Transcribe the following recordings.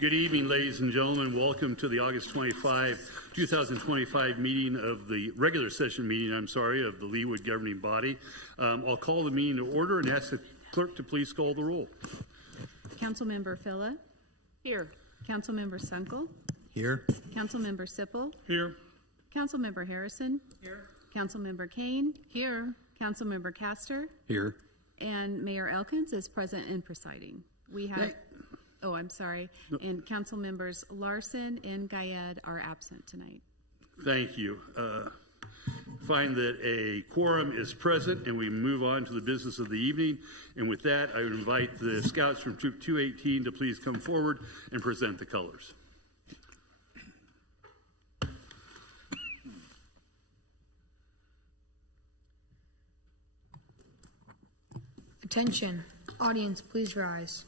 Good evening, ladies and gentlemen. Welcome to the August 2025 meeting of the regular session meeting, of the Leawood governing body. I'll call the meeting to order and ask the clerk to please call the roll. Councilmember Phila. Here. Councilmember Sunkel. Here. Councilmember Sippel. Here. Councilmember Harrison. Here. Councilmember Kane. Here. Councilmember Castor. Here. And Mayor Elkins is present and presiding. We have, and Council members Larson and Gayed are absent tonight. Thank you. Find that a quorum is present, and we move on to the business of the evening. And with that, I would invite the scouts from Troop 218 to please come forward and present the colors. Attention, audience, please rise.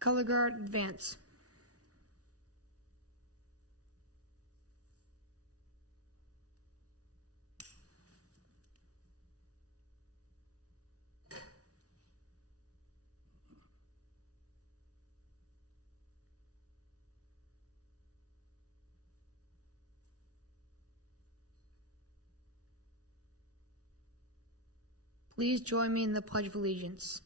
Color guard, advance. Please join me in the Pledge of Allegiance.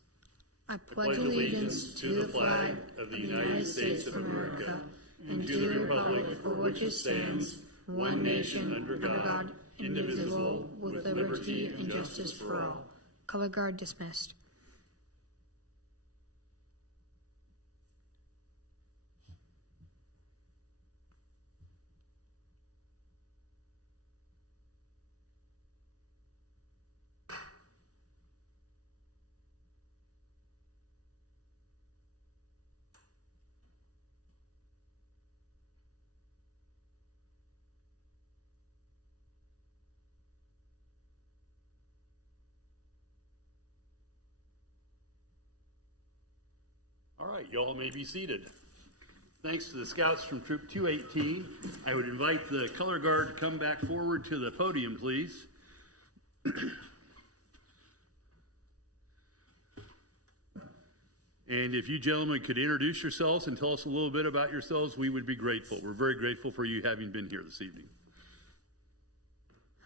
I pledge allegiance to the flag of the United States of America and to the republic for which it stands, one nation under God, indivisible, with liberty and justice for all. Color guard dismissed. All right, y'all may be seated. Thanks to the scouts from Troop 218. I would invite the color guard to come back forward to the podium, please. And if you gentlemen could introduce yourselves and tell us a little bit about yourselves, we would be grateful. We're very grateful for you having been here this evening.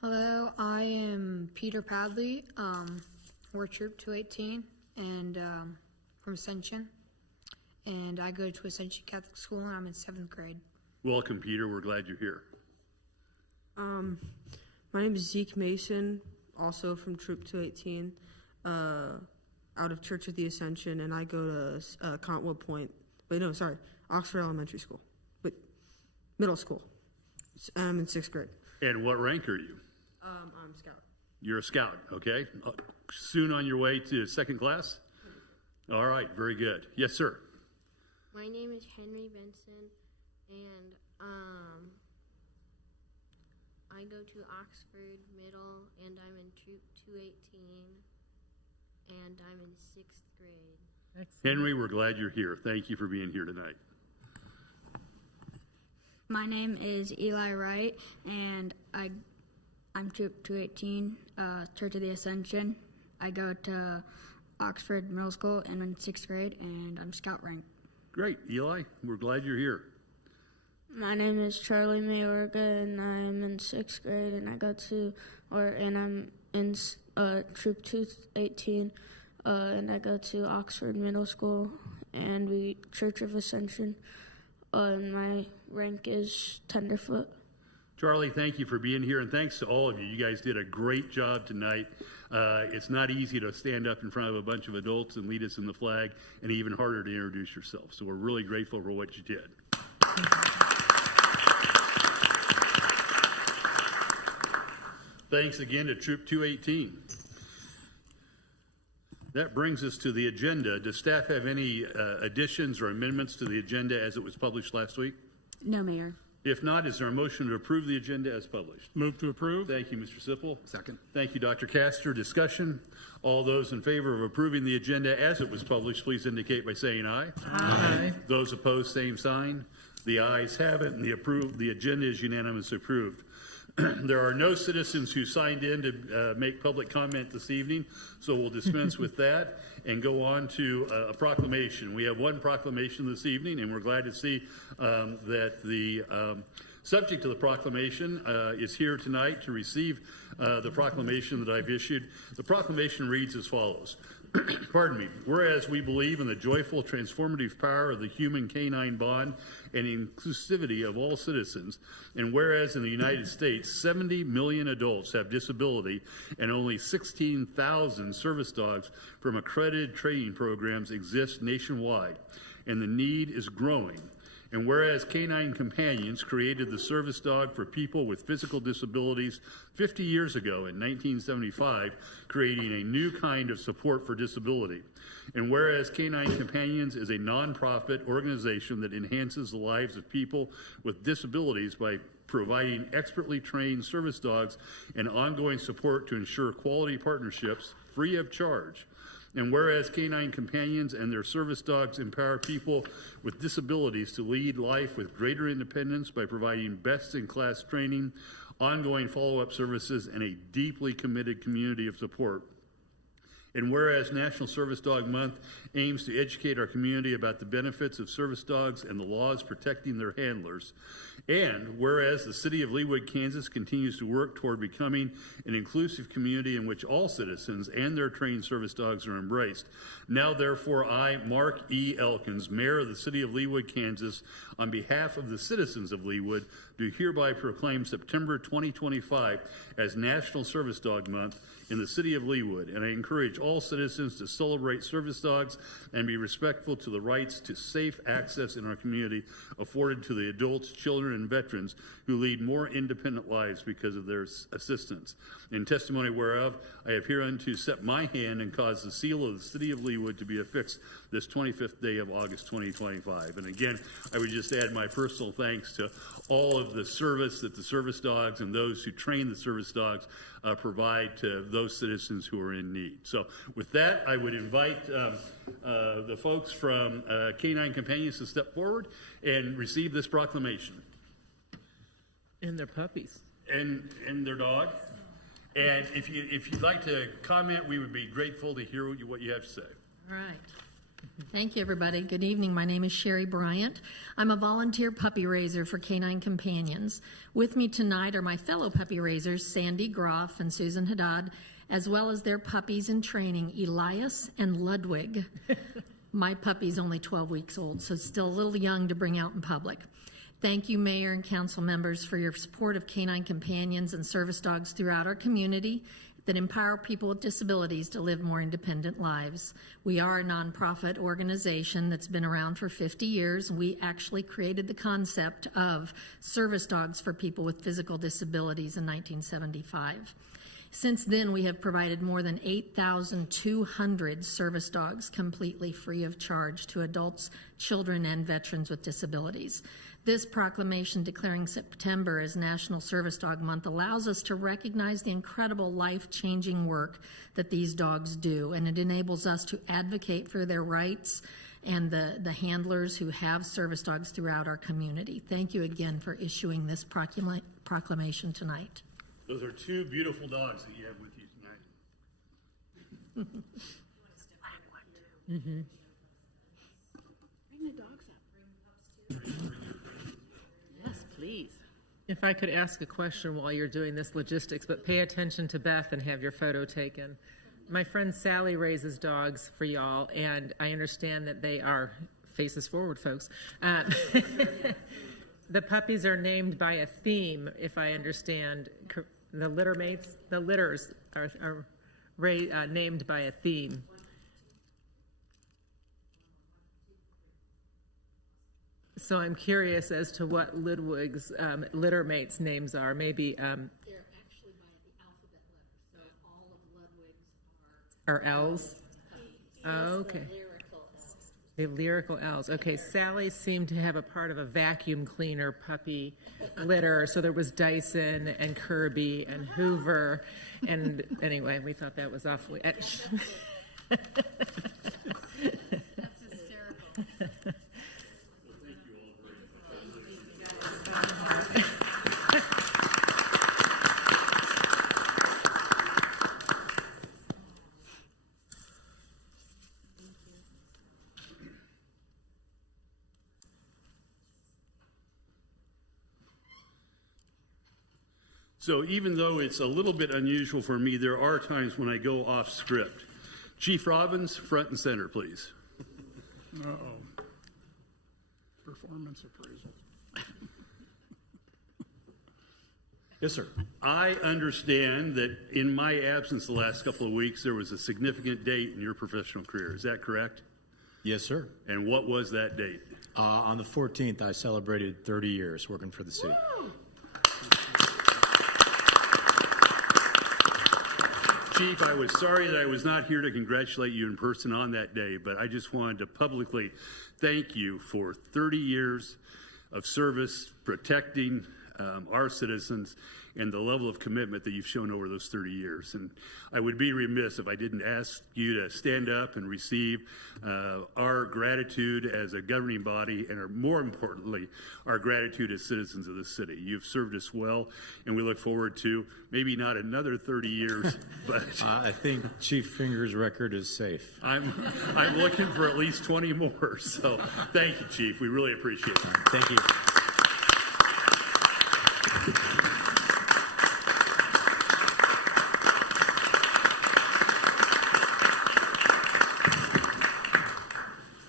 Hello, I am Peter Padley. We're Troop 218 and from Ascension. And I go to Ascension Catholic School, and I'm in 7th grade. Welcome, Peter. We're glad you're here. My name is Zeke Mason, also from Troop 218, out of Church of the Ascension, and I go to Oxford Elementary School, but middle school. I'm in 6th grade. And what rank are you? I'm a scout. You're a scout, okay. Soon on your way to 2nd class? All right, very good. Yes, sir. My name is Henry Benson, and I go to Oxford Middle, and I'm in Troop 218, and I'm in 6th grade. Henry, we're glad you're here. Thank you for being here tonight. My name is Eli Wright, and I'm Troop 218, Church of the Ascension. I go to Oxford Middle School, and I'm in 6th grade, and I'm scout rank. Great, Eli, we're glad you're here. My name is Charlie Mayorga, and I'm in 6th grade, and I'm in Troop 218, and I go to Oxford Middle School, and we Church of Ascension, and my rank is tenderfoot. Charlie, thank you for being here, and thanks to all of you. You guys did a great job tonight. It's not easy to stand up in front of a bunch of adults and lead us in the flag, and even harder to introduce yourself. So we're really grateful for what you did. Thanks again to Troop 218. That brings us to the agenda. Does staff have any additions or amendments to the agenda as it was published last week? No, Mayor. If not, is there a motion to approve the agenda as published? Move to approve. Thank you, Mr. Sippel. Second. Thank you, Dr. Castor. Discussion. All those in favor of approving the agenda as it was published, please indicate by saying aye. Aye. Those opposed, same sign. The ayes have it, and the agenda is unanimously approved. There are no citizens who signed in to make public comment this evening, so we'll dispense with that and go on to a proclamation. We have one proclamation this evening, and we're glad to see that the subject of the proclamation is here tonight to receive the proclamation that I've issued. The proclamation reads as follows. Pardon me. Whereas we believe in the joyful, transformative power of the human canine bond and inclusivity of all citizens, and whereas in the United States, 70 million adults have disability and only 16,000 service dogs from accredited training programs exist nationwide, and the need is growing. And whereas Canine Companions created the service dog for people with physical disabilities 50 years ago in 1975, creating a new kind of support for disability. And whereas Canine Companions is a nonprofit organization that enhances the lives of people with disabilities by providing expertly trained service dogs and ongoing support to ensure quality partnerships free of charge. And whereas Canine Companions and their service dogs empower people with disabilities to lead life with greater independence by providing best-in-class training, ongoing follow-up services, and a deeply committed community of support. And whereas National Service Dog Month aims to educate our community about the benefits of service dogs and the laws protecting their handlers, and whereas the city of Leawood, Kansas continues to work toward becoming an inclusive community in which all citizens and their trained service dogs are embraced, now therefore I, Mark E. Elkins, Mayor of the city of Leawood, Kansas, on behalf of the citizens of Leawood, do hereby proclaim September 2025 as National Service Dog Month in the city of Leawood, and I encourage all citizens to celebrate service dogs and be respectful to the rights to safe access in our community afforded to the adults, children, and veterans who lead more independent lives because of their assistance. In testimony whereof, I have hereunto set my hand and caused the seal of the city of Leawood to be affixed this 25th day of August 2025. And again, I would just add my personal thanks to all of the service that the service dogs and those who train the service dogs provide to those citizens who are in need. So with that, I would invite the folks from Canine Companions to step forward and receive this proclamation. And their puppies. And their dog. And if you'd like to comment, we would be grateful to hear what you have to say. All right. Thank you, everybody. Good evening. My name is Sherry Bryant. I'm a volunteer puppy raiser for Canine Companions. With me tonight are my fellow puppy raisers, Sandy Groff and Susan Haddad, as well as their puppies in training, Elias and Ludwig. My puppy's only 12 weeks old, so still a little young to bring out in public. Thank you, Mayor and Council members, for your support of Canine Companions and service dogs throughout our community that empower people with disabilities to live more independent lives. We are a nonprofit organization that's been around for 50 years. We actually created the concept of service dogs for people with physical disabilities in 1975. Since then, we have provided more than 8,200 service dogs completely free of charge to adults, children, and veterans with disabilities. This proclamation declaring September as National Service Dog Month allows us to recognize the incredible life-changing work that these dogs do, and it enables us to advocate for their rights and the handlers who have service dogs throughout our community. Thank you again for issuing this proclamation tonight. Those are two beautiful dogs that you have with you tonight. Bring the dogs up. Yes, please. If I could ask a question while you're doing this logistics, but pay attention to Beth and have your photo taken. My friend Sally raises dogs for y'all, and I understand that they are, faces forward, folks. The puppies are named by a theme, if I understand. The litters are named by a theme. So I'm curious as to what Ludwig's litter mates' names are. Maybe They're actually by the alphabet letter, so all of Ludwig's are L's. Oh, okay. The lyrical L's. Okay, Sally seemed to have a part of a vacuum cleaner puppy litter. So there was Dyson and Kirby and Hoover. And anyway, we thought that was awfully... That's hysterical. So even though it's a little bit unusual for me, there are times when I go off script. Chief Robbins, front and center, please. Uh-oh. Performance appraisal. Yes, sir. I understand that in my absence the last couple of weeks, there was a significant date in your professional career. Is that correct? Yes, sir. And what was that date? On the 14th, I celebrated 30 years working for the city. Chief, I was sorry that I was not here to congratulate you in person on that day, but I just wanted to publicly thank you for 30 years of service protecting our citizens and the level of commitment that you've shown over those 30 years. And I would be remiss if I didn't ask you to stand up and receive our gratitude as a governing body and, more importantly, our gratitude as citizens of the city. You've served us well, and we look forward to maybe not another 30 years, but I think Chief Finger's record is safe. I'm looking for at least 20 more. So thank you, Chief. We really appreciate it. Thank you.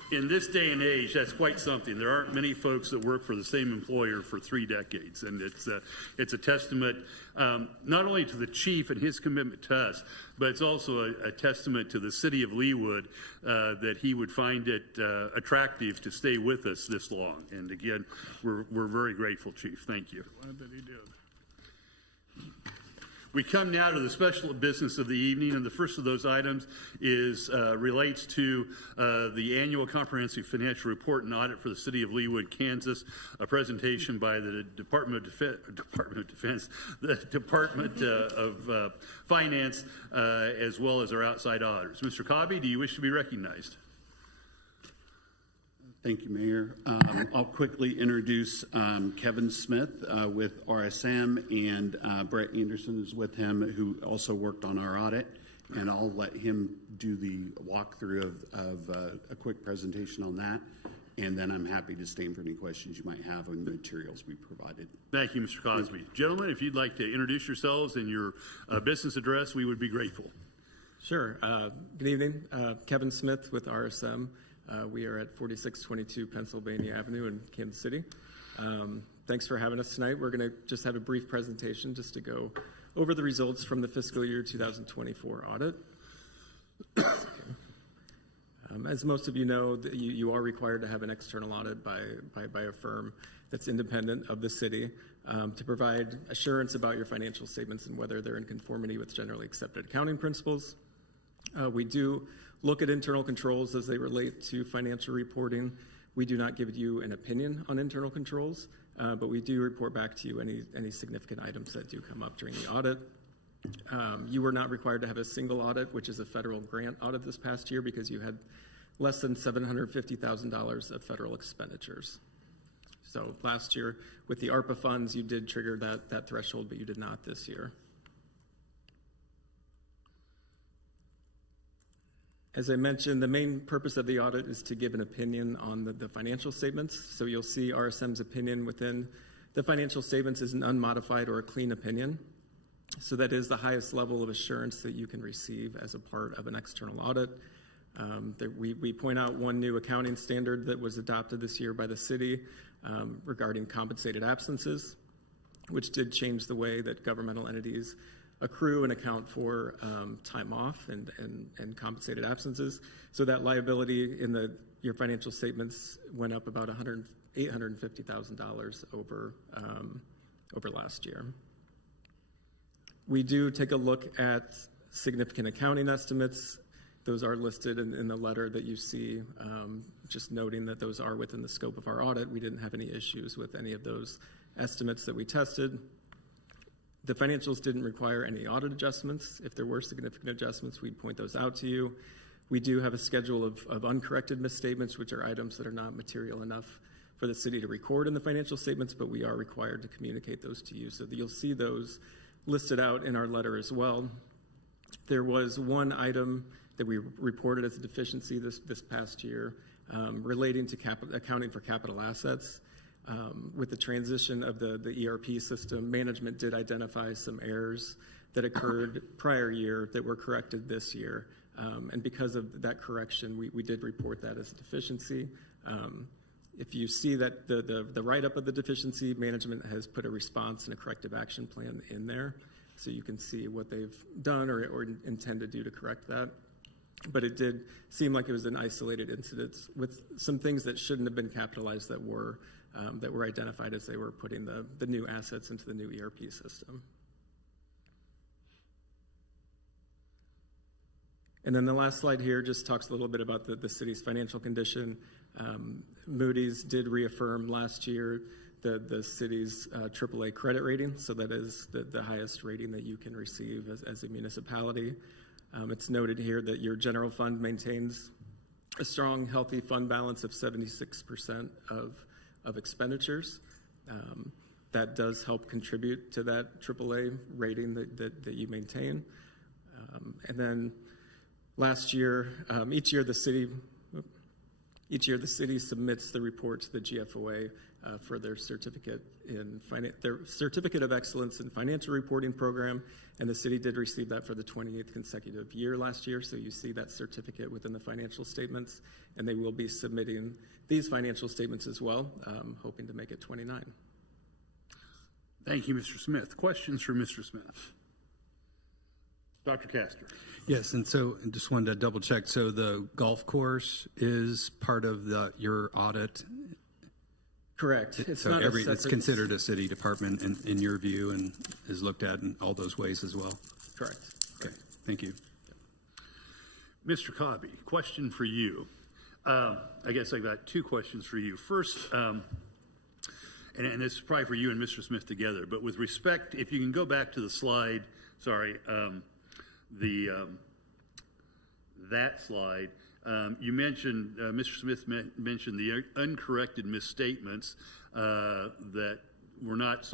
In this day and age, that's quite something. There aren't many folks that work for the same employer for 3 decades, and it's a testament not only to the chief and his commitment to us, but it's also a testament to the city of Leawood that he would find it attractive to stay with us this long. And again, we're very grateful, Chief. Thank you. Glad that he did. We come now to the special business of the evening, and the first of those items is relates to the annual comprehensive financial report and audit for the city of Leawood, Kansas, a presentation by the Department of Defense, the Department of Finance, as well as our outside auditors. Mr. Cobby, do you wish to be recognized? Thank you, Mayor. I'll quickly introduce Kevin Smith with RSM, and Brett Anderson is with him, who also worked on our audit. And I'll let him do the walkthrough of a quick presentation on that. And then I'm happy to stay in for any questions you might have on the materials we provided. Thank you, Mr. Cosby. Gentlemen, if you'd like to introduce yourselves and your business address, we would be grateful. Sure. Good evening. Kevin Smith with RSM. We are at 4622 Pennsylvania Avenue in Kansas City. Thanks for having us tonight. We're going to just have a brief presentation just to go over the results from the fiscal year 2024 audit. As most of you know, you are required to have an external audit by a firm that's independent of the city to provide assurance about your financial statements and whether they're in conformity with generally accepted accounting principles. We do look at internal controls as they relate to financial reporting. We do not give you an opinion on internal controls, but we do report back to you any significant items that do come up during the audit. You were not required to have a single audit, which is a federal grant audit this past year, because you had less than $750,000 of federal expenditures. So last year, with the ARPA funds, you did trigger that threshold, but you did not this year. As I mentioned, the main purpose of the audit is to give an opinion on the financial statements. So you'll see RSM's opinion within the financial statements is an unmodified or a clean opinion. So that is the highest level of assurance that you can receive as a part of an external audit. We point out one new accounting standard that was adopted this year by the city regarding compensated absences, which did change the way that governmental entities accrue and account for time off and compensated absences. So that liability in your financial statements went up about $850,000 over last year. We do take a look at significant accounting estimates. Those are listed in the letter that you see, just noting that those are within the scope of our audit. We didn't have any issues with any of those estimates that we tested. The financials didn't require any audit adjustments. If there were significant adjustments, we'd point those out to you. We do have a schedule of uncorrected misstatements, which are items that are not material enough for the city to record in the financial statements, but we are required to communicate those to you. So that you'll see those listed out in our letter as well. There was one item that we reported as a deficiency this past year relating to accounting for capital assets. With the transition of the ERP system, management did identify some errors that occurred prior year that were corrected this year. And because of that correction, we did report that as a deficiency. If you see that the write-up of the deficiency, management has put a response and a corrective action plan in there, so you can see what they've done or intend to do to correct that. But it did seem like it was an isolated incident with some things that shouldn't have been capitalized that were identified as they were putting the new assets into the new ERP system. And then the last slide here just talks a little bit about the city's financial condition. Moody's did reaffirm last year the city's AAA credit rating, so that is the highest rating that you can receive as a municipality. It's noted here that your general fund maintains a strong, healthy fund balance of 76% of expenditures. That does help contribute to that AAA rating that you maintain. And then last year, each year the city submits the report to the GFOA for their certificate of excellence in financial reporting program, and the city did receive that for the 28th consecutive year last year. So you see that certificate within the financial statements, and they will be submitting these financial statements as well, hoping to make it 29. Thank you, Mr. Smith. Questions for Mr. Smith? Dr. Castor. Yes, and so I just wanted to double check. So the golf course is part of your audit? Correct. It's so not it's considered a city department in your view and is looked at in all those ways as well? Correct. Okay, thank you. Mr. Cobby, question for you. I guess I've got two questions for you. First, and this is probably for you and Mr. Smith together, but with respect, if you can go back to the slide, that slide, you mentioned, Mr. Smith mentioned the uncorrected misstatements that were not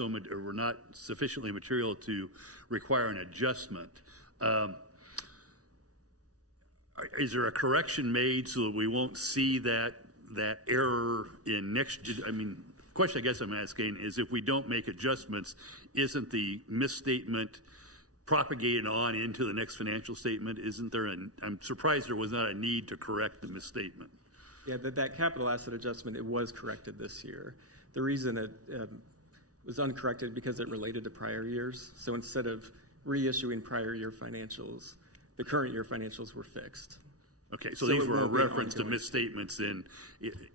sufficiently material to require an adjustment. Is there a correction made so that we won't see that error in next? I mean, the question I guess I'm asking is, if we don't make adjustments, isn't the misstatement propagated on into the next financial statement? Isn't there I'm surprised there was not a need to correct the misstatement. Yeah, that capital asset adjustment, it was corrected this year. The reason it was uncorrected because it related to prior years. So instead of reissuing prior year financials, the current year financials were fixed. Okay, so these were a reference to misstatements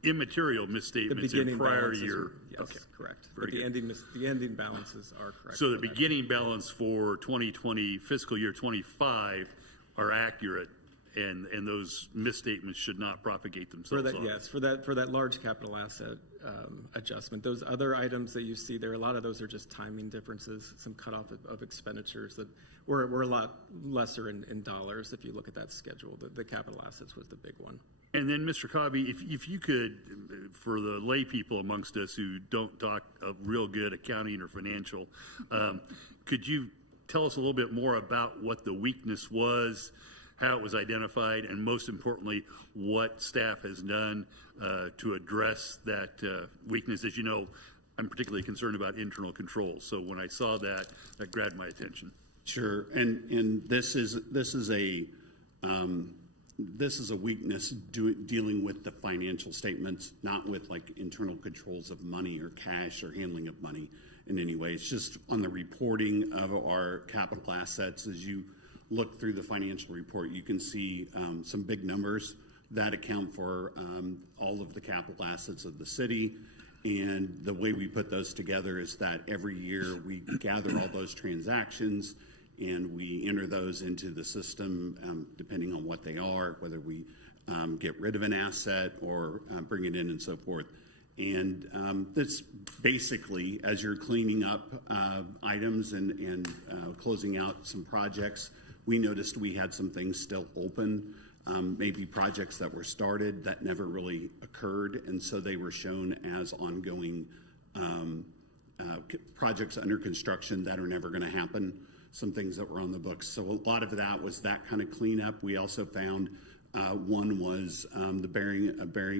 immaterial misstatements in prior year. Yes, okay, correct. But the ending balances are correct. So the beginning balance for 2020 fiscal year 25 are accurate, and those misstatements should not propagate themselves. For that large capital asset adjustment. Those other items that you see there, a lot of those are just timing differences, some cutoff of expenditures that were a lot lesser in dollars. If you look at that schedule, the capital assets was the big one. And then, Mr. Cobby, if you could, for the lay people amongst us who don't talk of real good accounting or financial, could you tell us a little bit more about what the weakness was, how it was identified, and most importantly, what staff has done to address that weakness? As you know, I'm particularly concerned about internal controls. So when I saw that grabbed my attention. Sure, and this is a weakness dealing with the financial statements, not with like internal controls of money or cash or handling of money in any way. It's just on the reporting of our capital assets. As you look through the financial report, you can see some big numbers that account for all of the capital assets of the city. And the way we put those together is that every year we gather all those transactions and we enter those into the system depending on what they are, whether we get rid of an asset or bring it in and so forth. And that's basically, as you're cleaning up items and closing out some projects, we noticed we had some things still open, maybe projects that were started that never really occurred, and so they were shown as ongoing projects under construction that are never going to happen, some things that were on the books. So a lot of that was that kind of cleanup. We also found one was the bearing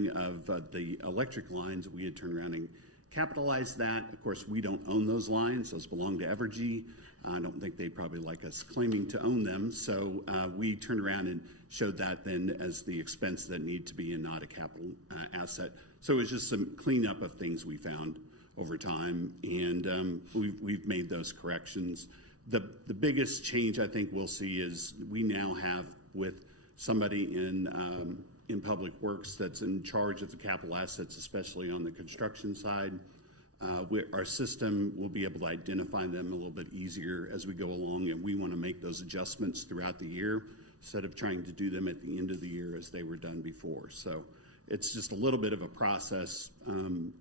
of the electric lines. We had turned around and capitalize that. Of course, we don't own those lines. Those belong to Evergy. I don't think they'd probably like us claiming to own them. So we turned around and showed that then as the expense that need to be and not a capital asset. So it was just some cleanup of things we found over time, and we've made those corrections. The biggest change I think we'll see is we now have with somebody in Public Works that's in charge of the capital assets, especially on the construction side. Our system will be able to identify them a little bit easier as we go along, and we want to make those adjustments throughout the year instead of trying to do them at the end of the year as they were done before. So it's just a little bit of a process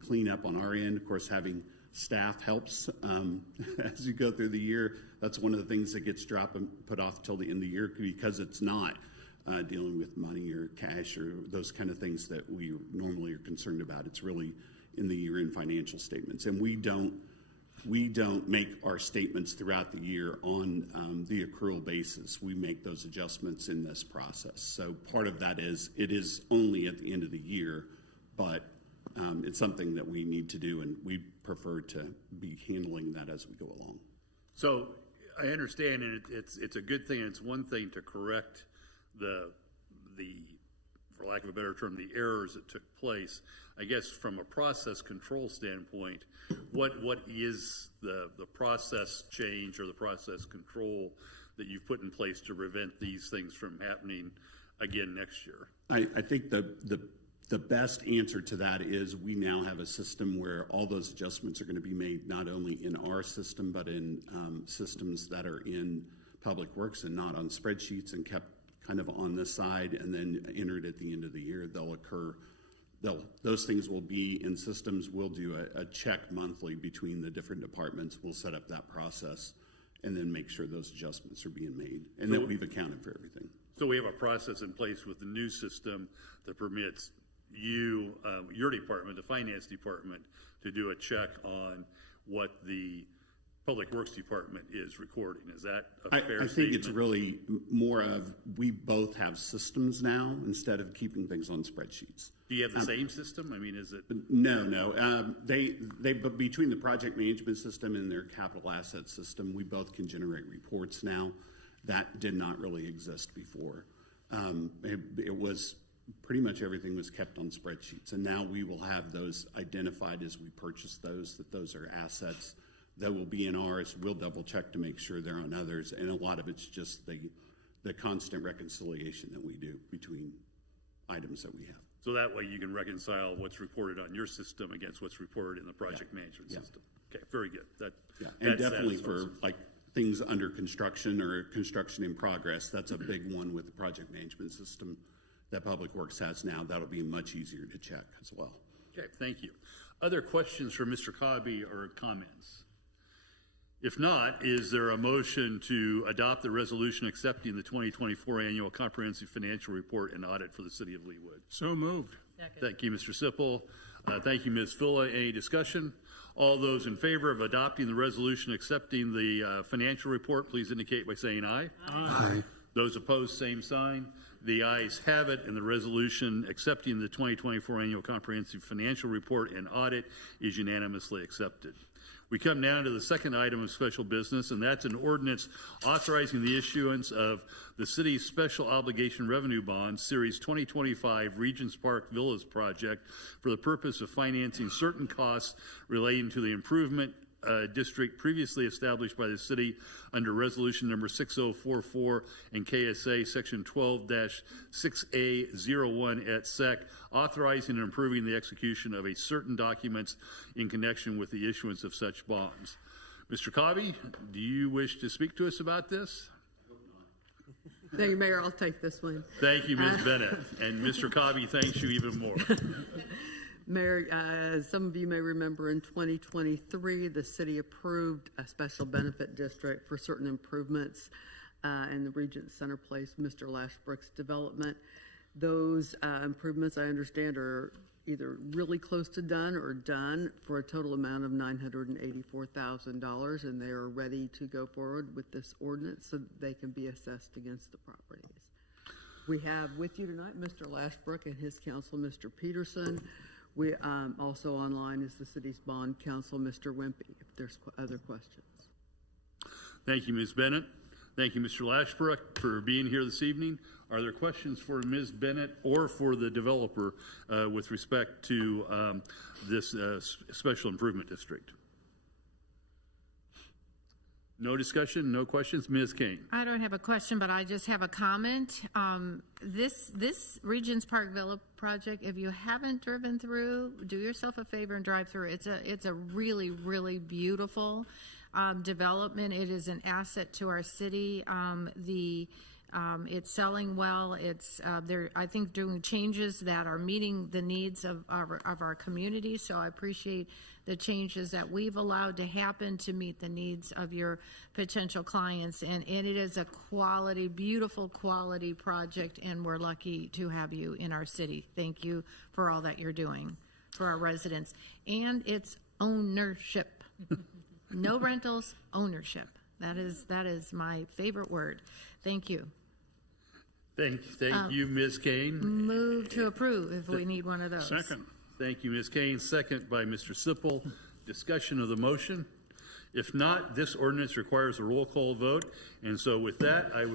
cleanup on our end. Of course, having staff helps as you go through the year. That's one of the things that gets dropped and put off till the end of the year because it's not dealing with money or cash or those kind of things that we normally are concerned about. It's really in the year-end financial statements, and we don't make our statements throughout the year on the accrual basis. We make those adjustments in this process. So part of that is it is only at the end of the year, but it's something that we need to do, and we prefer to be handling that as we go along. So I understand, and it's a good thing. It's one thing to correct the for lack of a better term, the errors that took place. I guess from a process control standpoint, what is the process change or the process control that you've put in place to prevent these things from happening again next year? I think the best answer to that is we now have a system where all those adjustments are going to be made not only in our system but in systems that are in Public Works and not on spreadsheets and kept kind of on this side and then entered at the end of the year. They'll occur. Those things will be in systems. We'll do a check monthly between the different departments. We'll set up that process and then make sure those adjustments are being made and that we've accounted for everything. So we have a process in place with the new system that permits you, your department, the finance department, to do a check on what the Public Works Department is recording. Is that a fair statement? I think it's really more of we both have systems now instead of keeping things on spreadsheets. Do you have the same system? I mean, is it? No. But between the project management system and their capital asset system, we both can generate reports now. That did not really exist before. It was pretty much everything was kept on spreadsheets, and now we will have those identified as we purchase those, that those are assets that will be in ours. We'll double check to make sure they're on others, and a lot of it's just the constant reconciliation that we do between items that we have. So that way you can reconcile what's reported on your system against what's reported in the project management system. Okay, very good. And definitely for like things under construction or construction in progress, that's a big one with the project management system that Public Works has now. That'll be much easier to check as well. Okay, thank you. Other questions for Mr. Cobby or comments? If not, is there a motion to adopt the resolution accepting the 2024 annual comprehensive financial report and audit for the city of Leawood? So moved. Second. Thank you, Mr. Sipple. Thank you, Ms. Villa. Any discussion? All those in favor of adopting the resolution accepting the financial report, please indicate by saying aye. Aye. Those opposed, same sign. The ayes have it, and the resolution accepting the 2024 annual comprehensive financial report and audit is unanimously accepted. We come now to the second item of special business, and that's an ordinance authorizing the issuance of the city's special obligation revenue bond, Series 2025 Regents Park Villas project, for the purpose of financing certain costs relating to the improvement district previously established by the city under resolution number 6044 and KSA section 12-6A01 et sec, authorizing and approving the execution of a certain documents in connection with the issuance of such bonds. Mr. Cobby, do you wish to speak to us about this? Thank you, Mayor. I'll take this one. Thank you, Ms. Bennett. And Mr. Cobby thanks you even more. Mayor, as some of you may remember, in 2023, the city approved a special benefit district for certain improvements in the Regent Center Place, Mr. Lashbrook's development. Those improvements, I understand, are either really close to done or done for a total amount of $984,000, and they are ready to go forward with this ordinance so that they can be assessed against the properties. We have with you tonight Mr. Lashbrook and his counsel, Mr. Peterson. We also online is the city's bond counsel, Mr. Wimpy, if there's other questions. Thank you, Ms. Bennett. Thank you, Mr. Lashbrook, for being here this evening. Are there questions for Ms. Bennett or for the developer with respect to this special improvement district? No discussion, no questions. Ms. Kane. I don't have a question, but I just have a comment. This Regents Park Villa project, if you haven't driven through, do yourself a favor and drive through. It's a really, really beautiful development. It is an asset to our city. It's selling well. It's they're, I think, doing changes that are meeting the needs of our community. So I appreciate the changes that we've allowed to happen to meet the needs of your potential clients. And it is a quality, beautiful quality project, and we're lucky to have you in our city. Thank you for all that you're doing for our residents. And it's ownership. No rentals, ownership. That is my favorite word. Thank you. Thank you, Ms. Kane. Move to approve if we need one of those. Second. Thank you, Ms. Kane. Second by Mr. Sipple. Discussion of the motion. If not, this ordinance requires a roll call vote. And so with that, I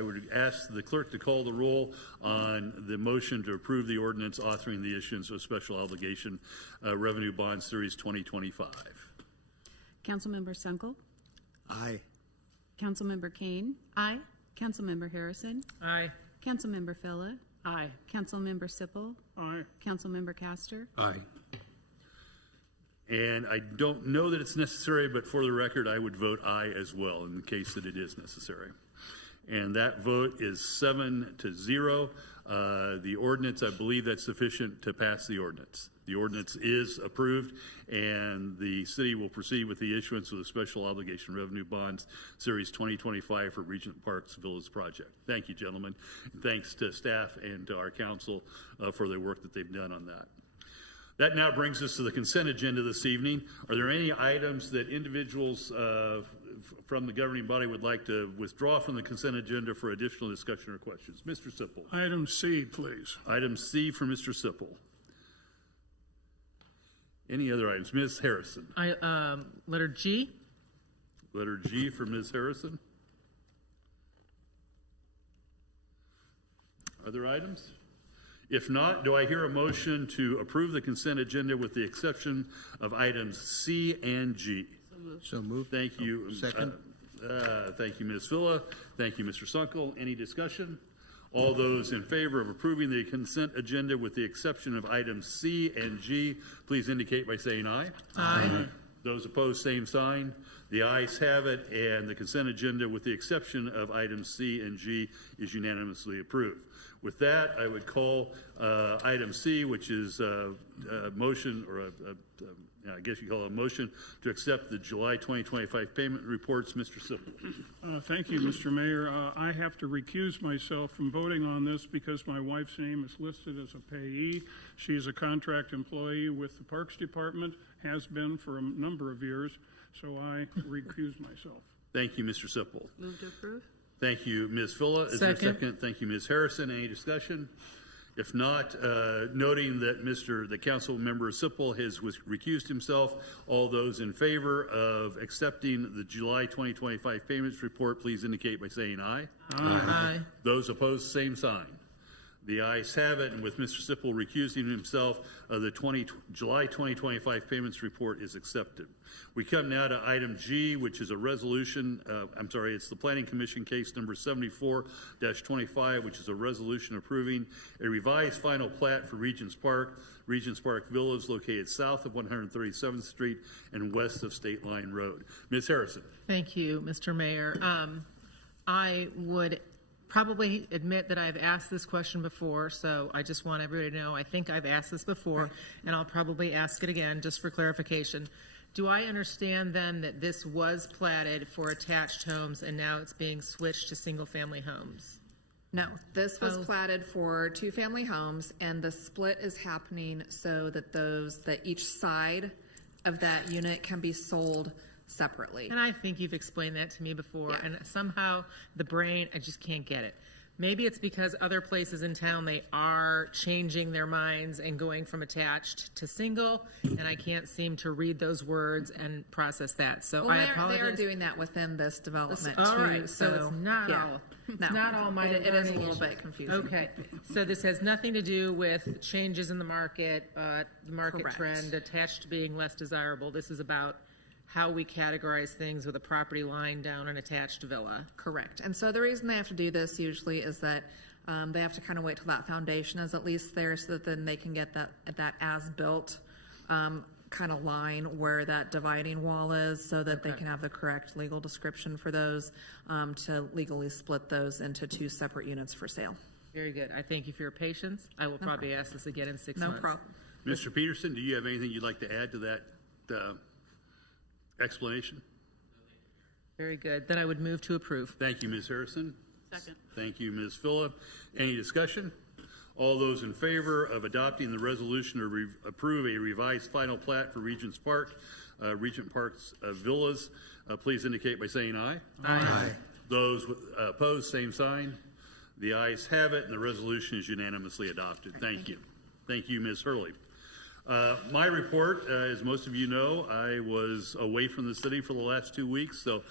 would ask the clerk to call the roll on the motion to approve the ordinance authoring the issuance of special obligation revenue bond series 2025. Councilmember Sunkel. Aye. Councilmember Kane. Aye. Councilmember Harrison. Aye. Councilmember Fella. Aye. Councilmember Sipple. Aye. Councilmember Castor. Aye. And I don't know that it's necessary, but for the record, I would vote aye as well in the case that it is necessary. And that vote is 7-0. The ordinance, I believe that's sufficient to pass the ordinance. The ordinance is approved, and the city will proceed with the issuance of the special obligation revenue bonds series 2025 for Regent Parks Villas project. Thank you, gentlemen. And thanks to staff and to our council for the work that they've done on that. That now brings us to the consent agenda this evening. Are there any items that individuals from the governing body would like to withdraw from the consent agenda for additional discussion or questions? Mr. Sipple. Item C, please. Item C for Mr. Sipple. Any other items? Ms. Harrison. Letter G. Letter G for Ms. Harrison. Other items? If not, do I hear a motion to approve the consent agenda with the exception of items C and G? So moved. Thank you. Second. Thank you, Ms. Villa. Thank you, Mr. Sunkel. Any discussion? All those in favor of approving the consent agenda with the exception of items C and G, please indicate by saying aye. Aye. Those opposed, same sign. The ayes have it, and the consent agenda with the exception of items C and G is unanimously approved. With that, I would call item C, which is a motion, or I guess you call it a motion to accept the July 2025 payment reports. Mr. Sipple. Thank you, Mr. Mayor. I have to recuse myself from voting on this because my wife's name is listed as a payee. She is a contract employee with the Parks Department, has been for a number of years, so I recuse myself. Thank you, Mr. Sipple. Move to approve. Thank you, Ms. Villa. Is there a second? Thank you, Ms. Harrison. Any discussion? If not, noting that the council member Sipple has recused himself, all those in favor of accepting the July 2025 payments report, please indicate by saying aye. Aye. Those opposed, same sign. The ayes have it, and with Mr. Sipple recusing himself, the July 2025 payments report is accepted. We come now to item G, which is a resolution, it's the Planning Commission case number 74-25, which is a resolution approving a revised final plat for Regents Park Villas located south of 137th Street and west of State Line Road. Ms. Harrison. Thank you, Mr. Mayor. I would probably admit that I've asked this question before, so I just want everybody to know I think I've asked this before, and I'll probably ask it again just for clarification. Do I understand then that this was platted for attached homes and now it's being switched to single-family homes? No, this was platted for two-family homes, and the split is happening so that each side of that unit can be sold separately. And I think you've explained that to me before, and somehow the brain, I just can't get it. Maybe it's because other places in town, they are changing their minds and going from attached to single, and I can't seem to read those words and process that. So Well, I they apologize. are doing that within this development All too. right, so it's not yeah. all, it's No. not all my It is a learning little issues. bit confusing. Okay, so this has nothing to do with changes in the market, the market Correct. trend attached to being less desirable. This is about how we categorize things with a property line down an attached villa. Correct. And so the reason they have to do this usually is that they have to kind of wait till that foundation is at least there so that then they can get that as-built kind of line where that dividing wall is so that they can have the correct legal description for those to legally split those into 2 separate units for sale. Very good. I thank you for your patience. I will probably ask this again in 6 No months. problem. Mr. Peterson, do you have anything you'd like to add to that explanation? Very good. Then I would move to approve. Thank you, Ms. Harrison. Second. Thank you, Ms. Phillip. Any discussion? All those in favor of adopting the resolution to approve a revised final plat for Regent Park's villas, please indicate by saying aye. Aye. Those opposed, same sign. The ayes have it, and the resolution is unanimously adopted. Thank you. Thank you, Ms. Hurley. My report, as most of you know, I was away from the city for the last 2 weeks, so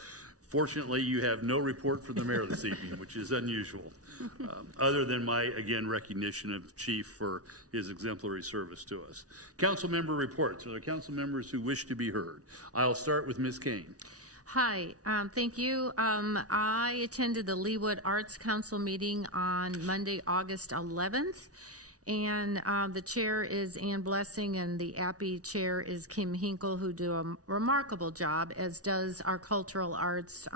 fortunately you have no report from the mayor this evening, which is unusual, other than my, again, recognition of Chief for his exemplary service to us. Council member reports. Are there council members who wish to be heard? I'll start with Ms. Kane. Hi, thank you. I attended the Leawood Arts Council meeting on Monday, August 11th. And the chair is Ann Blessing, and the API chair is Kim Hinkle, who do a remarkable job, as does our cultural arts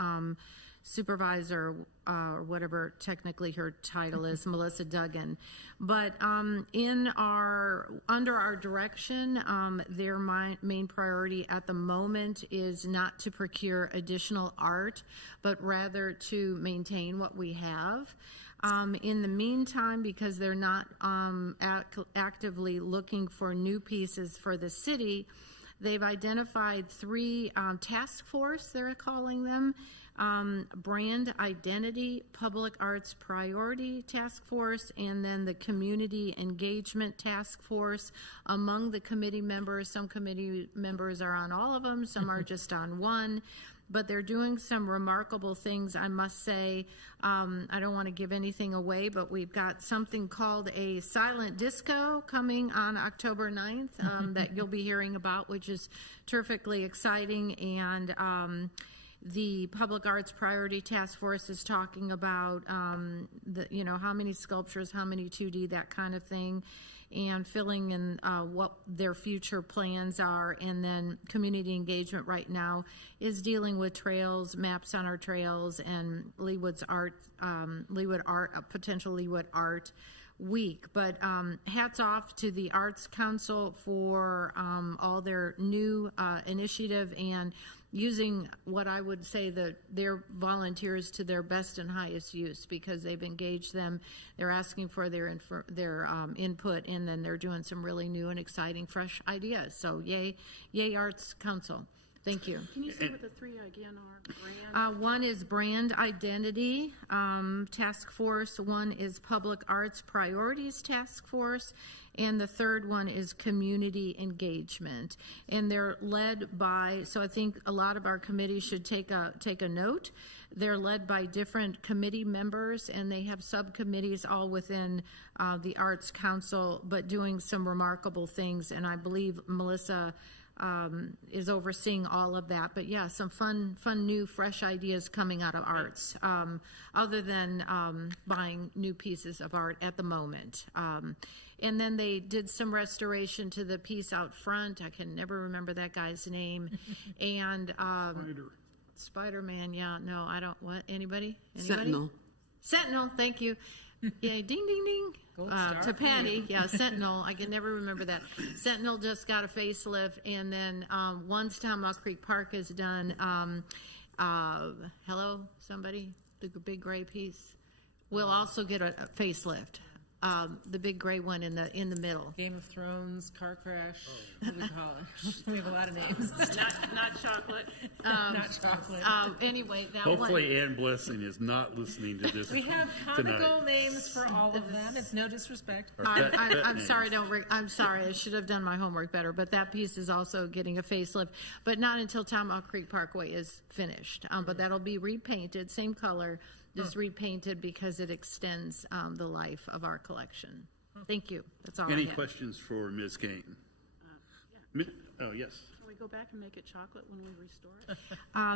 supervisor, or whatever technically her title is, Melissa Duggan. But under our direction, their main priority at the moment is not to procure additional art, but rather to maintain what we have. In the meantime, because they're not actively looking for new pieces for the city, they've identified 3 task force, they're calling them, Brand Identity, Public Arts Priority Task Force, and then the Community Engagement Task Force. Among the committee members, some committee members are on all of them, some are just on one. But they're doing some remarkable things, I must say. I don't want to give anything away, but we've got something called a silent disco coming on October 9th that you'll be hearing about, which is terrifically exciting. And the Public Arts Priority Task Force is talking about, how many sculptures, how many 2D, that kind of thing, and filling in what their future plans are. And then community engagement right now is dealing with trails, maps on our trails, and Leawood's art, potential Leawood Art Week. But hats off to the Arts Council for all their new initiative and using what I would say their volunteers to their best and highest use, because they've engaged them. They're asking for their input, and then they're doing some really new and exciting, fresh ideas. So yay Arts Council. Thank you. Can you say what the 3 again are? One is Brand Identity Task Force. One is Public Arts Priorities Task Force. And the third one is Community Engagement. And they're led by, so I think a lot of our committees should take a note. They're led by different committee members, and they have subcommittees all within the Arts Council, but doing some remarkable things. And I believe Melissa is overseeing all of that. But yeah, some fun, new, fresh ideas coming out of arts, other than buying new pieces of art at the moment. And then they did some restoration to the piece out front. I can never remember that guy's name. And Spider-Man, yeah, no, I don't, what, anybody? Sentinel, thank you. Yeah, ding, ding, ding. To Patty, yeah, Sentinel. I can never remember that. Sentinel just got a facelift, and then once Tomahawk Creek Park is done, hello, somebody, the big gray piece, we'll also get a facelift. the big gray one in the middle. Game of Thrones, car crash, what do we call it? We have a lot of names. Not chocolate. Not chocolate. Anyway, that one. Hopefully Ann Blessing is not listening to this We have tonight. comical names for all of them. It's no disrespect. I'm sorry, I'm sorry. I should have done my homework better, but that piece is also getting a facelift, but not until Tomahawk Creek Parkway is finished. But that'll be repainted, same color, just repainted because it extends the life of our collection. Thank you. That's all Any I have. questions for Ms. Kane? Oh, yes. Can we go back and make it chocolate when we restore it?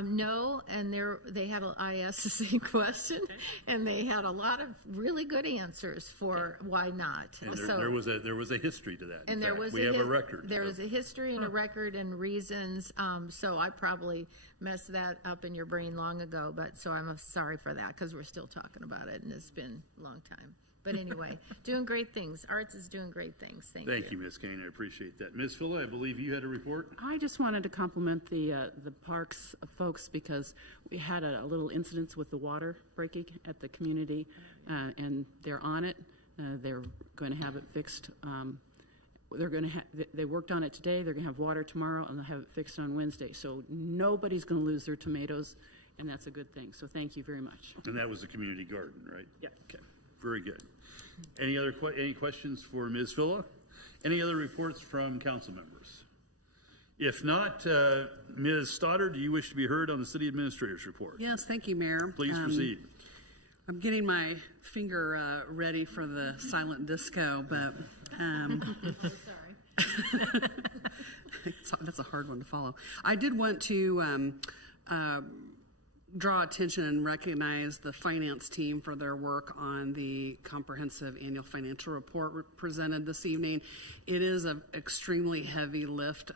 No, and they had I asked the same question, and they had a lot of really good answers for why not. And there was a history to that. And there was we have a record. There was a history and a record and reasons. So I probably messed that up in your brain long ago, but so I'm sorry for that because we're still talking about it and it's been a long time. But anyway, doing great things. Arts is doing great things. Thank you, Ms. Kane. I appreciate that. Ms. Fuller, I believe you had a report. I just wanted to compliment the parks folks because we had a little incident with the water breaking at the community, and they're on it. They're going to have it fixed. They worked on it today. They're going to have water tomorrow, and they'll have it fixed on Wednesday. So nobody's going to lose their tomatoes, and that's a good thing. So thank you very much. And that was the community garden, right? Yeah. Okay. Very good. Any questions for Ms. Villa? Any other reports from council members? If not, Ms. Stoddard, do you wish to be heard on the city administrator's report? Yes, thank you, Mayor. Please proceed. I'm getting my finger ready for the silent disco, but that's a hard one to follow. I did want to draw attention and recognize the finance team for their work on the comprehensive annual financial report presented this evening. It is an extremely heavy lift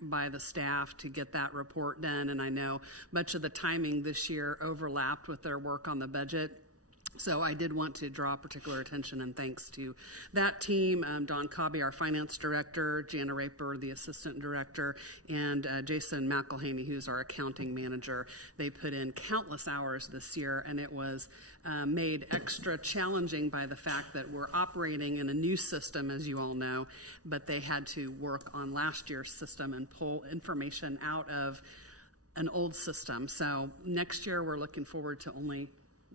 by the staff to get that report done, and I know much of the timing this year overlapped with their work on the budget. So I did want to draw particular attention and thanks to that team, Don Cobby, our finance director, Jana Raper, the assistant director, and Jason McElhaney, who's our accounting manager. They put in countless hours this year, and it was made extra challenging by the fact that we're operating in a new system, as you all know, but they had to work on last year's system and pull information out of an old system. So next year we're looking forward to only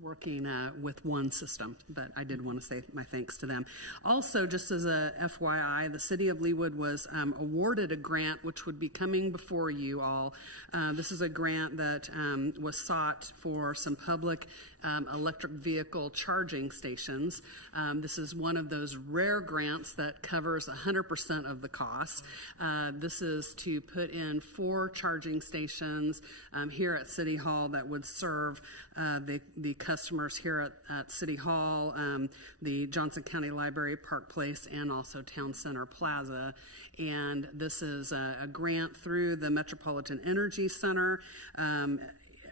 working with one system, but I did want to say my thanks to them. Also, just as a FYI, the City of Leawood was awarded a grant which would be coming before you all. This is a grant that was sought for some public electric vehicle charging stations. This is one of those rare grants that covers 100% of the cost. This is to put in 4 charging stations here at City Hall that would serve the customers here at City Hall, the Johnson County Library, Park Place, and also Town Center Plaza. And this is a grant through the Metropolitan Energy Center.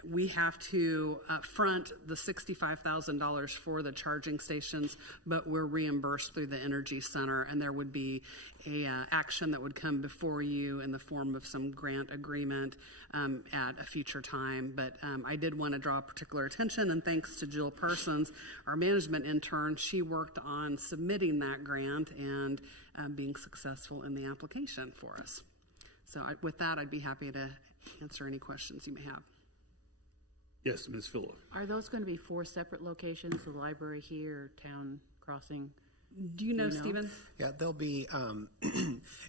We have to front the $65,000 for the charging stations, but we're reimbursed through the Energy Center, and there would be a action that would come before you in the form of some grant agreement at a future time. But I did want to draw particular attention, and thanks to Jill Parsons, our management intern, she worked on submitting that grant and being successful in the application for us. So with that, I'd be happy to answer any questions you may have. Yes, Ms. Phillip. Are those going to be 4 separate locations, the library here, Town Crossing? Do you know, Stephen? Yeah, there'll be,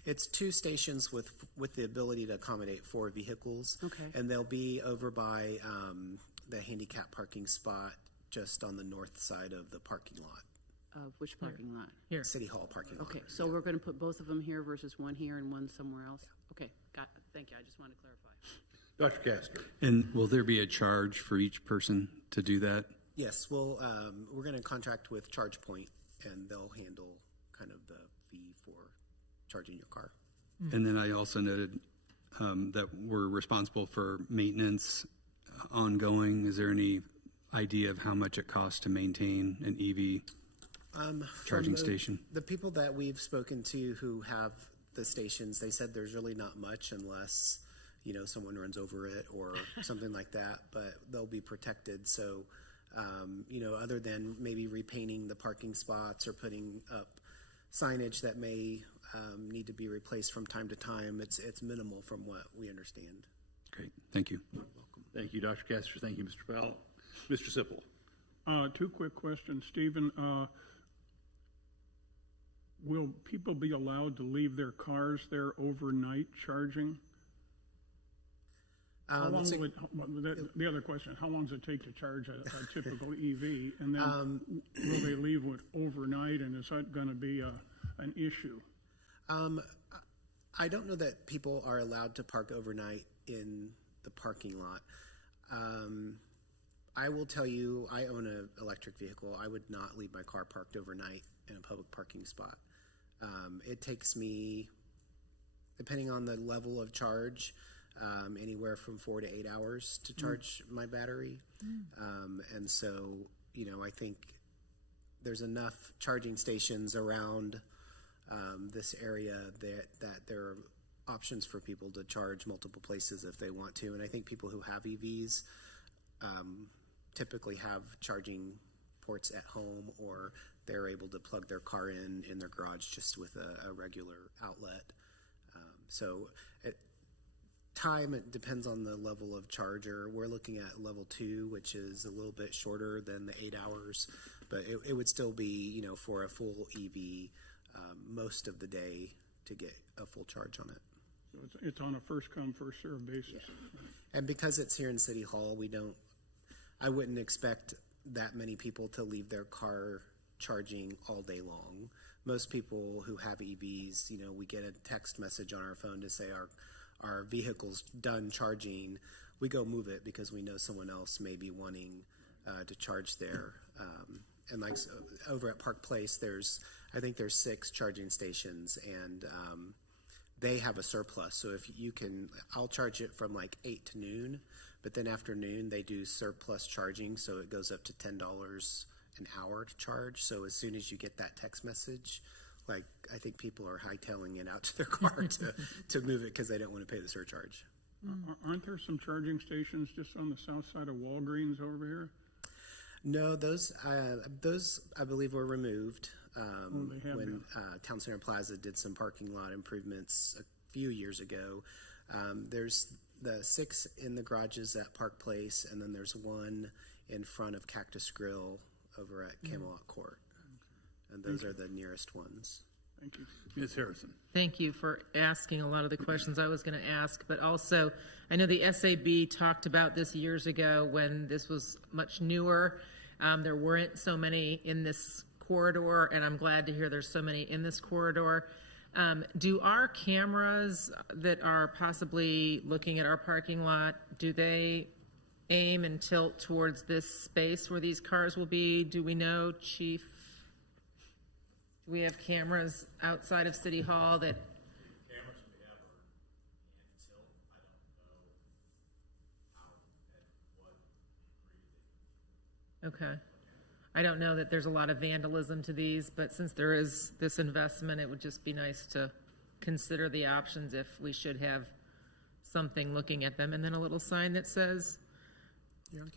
it's 2 stations with the ability to accommodate 4 vehicles. Okay. And they'll be over by the handicap parking spot just on the north side of the parking lot. Of which parking lot? Here. City Hall parking lot. Okay, so we're going to put both of them here versus one here and one somewhere else? Okay, got it. Thank you. I just want to clarify. Dr. Castor. And will there be a charge for each person to do that? Yes, well, we're going to contract with ChargePoint, and they'll handle kind of the fee for charging your car. And then I also noted that we're responsible for maintenance ongoing. Is there any idea of how much it costs to maintain an EV charging station? The people that we've spoken to who have the stations, they said there's really not much unless someone runs over it or something like that, but they'll be protected. So Other than maybe repainting the parking spots or putting up signage that may need to be replaced from time to time, it's minimal from what we understand. Great, thank you. Thank you, Dr. Kester. Thank you, Mr. Powell. Mr. Sipple. Two quick questions, Stephen. Will people be allowed to leave their cars there overnight charging? The other question, how long does it take to charge a typical EV? And then will they leave it overnight, and is that going to be an issue? I don't know that people are allowed to park overnight in the parking lot. I will tell you, I own an electric vehicle. I would not leave my car parked overnight in a public parking spot. It takes me, depending on the level of charge, anywhere from 4 to 8 hours to charge my battery. And so, I think there's enough charging stations around this area that there are options for people to charge multiple places if they want to. And I think people who have EVs typically have charging ports at home, or they're able to plug their car in their garage just with a regular outlet. It depends on the level of charger. We're looking at level 2, which is a little bit shorter than the 8 hours, but it would still be, for a full EV, most of the day to get a full charge on it. So it's on a first come, first served basis. Yeah. And because it's here in City Hall, I wouldn't expect that many people to leave their car charging all day long. Most people who have EVs, we get a text message on our phone to say our vehicle's done charging. We go move it because we know someone else may be wanting to charge there. And over at Park Place, I think there's 6 charging stations, and they have a surplus. So I'll charge it from 8 to noon, but then after noon they do surplus charging, so it goes up to $10 an hour to charge. So as soon as you get that text message, I think people are hightailing it out to their car to move it because they don't want to pay the surcharge. Aren't there some charging stations just on the south side of Walgreens over here? No, those I believe were removed when Town Center Plaza did some parking lot improvements a few years ago. There's the 6 in the garages at Park Place, and then there's 1 in front of Cactus Grill over at Camelot Court. And those are the nearest ones. Thank you. Ms. Harrison. Thank you for asking a lot of the questions I was going to ask, but also I know the SAB talked about this years ago when this was much newer. There weren't so many in this corridor, and I'm glad to hear there's so many in this corridor. Do our cameras that are possibly looking at our parking lot, do they aim and tilt towards this space where these cars will be? Do we know, Chief? Do we have cameras outside of City Hall that? Cameras we have are in tilt. I don't know how and what degree. Okay. I don't know that there's a lot of vandalism to these, but since there is this investment, it would just be nice to consider the options if we should have something looking at them, and then a little sign that says,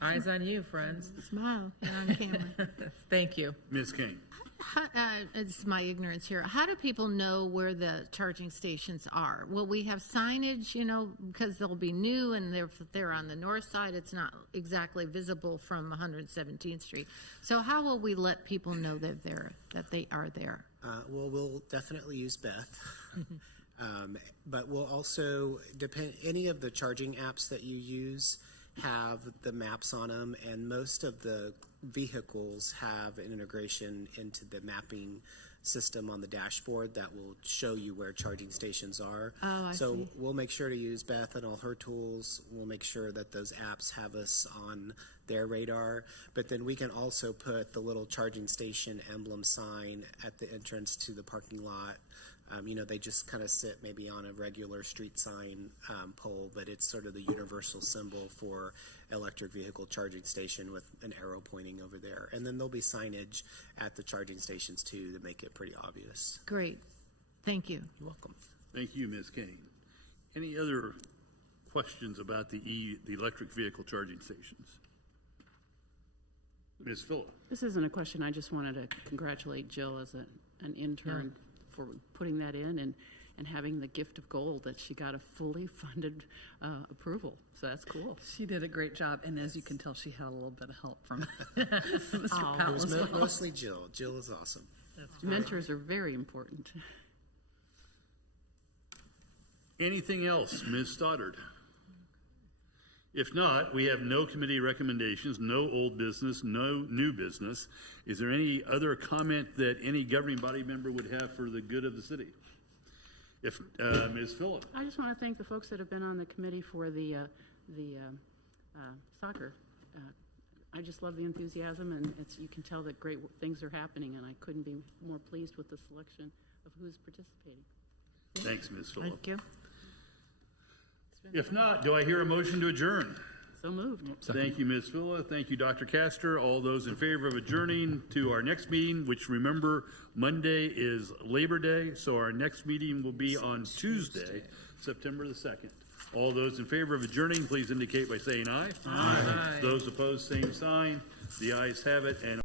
"Eyes on you, friends." Smile. You're on camera. Thank you. Ms. King. It's my ignorance here. How do people know where the charging stations are? Will we have signage, because they'll be new, and if they're on the north side, it's not exactly visible from 117th Street. So how will we let people know that they are there? Well, we'll definitely use Beth. But we'll also any of the charging apps that you use have the maps on them, and most of the vehicles have an integration into the mapping system on the dashboard that will show you where charging stations are. I see. We'll make sure to use Beth and all her tools. We'll make sure that those apps have us on their radar, but then we can also put the little charging station emblem sign at the entrance to the parking lot. They just kind of sit maybe on a regular street sign pole, but it's sort of the universal symbol for electric vehicle charging station with an arrow pointing over there. And then there'll be signage at the charging stations too to make it pretty obvious. Great. Thank you. You're welcome. Thank you, Ms. King. Any other questions about the electric vehicle charging stations? Ms. Phillip. This isn't a question. I just wanted to congratulate Jill as an intern for putting that in and having the gift of gold that she got a fully funded approval. So that's cool. She did a great job, and as you can tell, she had a little bit of help from Mr. Powell It was as well. mostly Jill. Jill is awesome. Mentors are very important. Anything else, Ms. Stoddard? If not, we have no committee recommendations, no old business, no new business. Is there any other comment that any governing body member would have for the good of the city? If Ms. Phillip. I just want to thank the folks that have been on the committee for the soccer. I just love the enthusiasm, and you can tell that great things are happening, and I couldn't be more pleased with the selection of who's participating. Thanks, Ms. Phillip. Thank you. If not, do I hear a motion to adjourn? So moved. Thank you, Ms. Phillip. Thank you, Dr. Castor. All those in favor of adjourning to our next meeting, which remember, Monday is Labor Day, so our next meeting will be on Tuesday, September the 2nd. All those in favor of adjourning, please indicate by saying aye. Aye. Those opposed, same sign. The ayes have it, and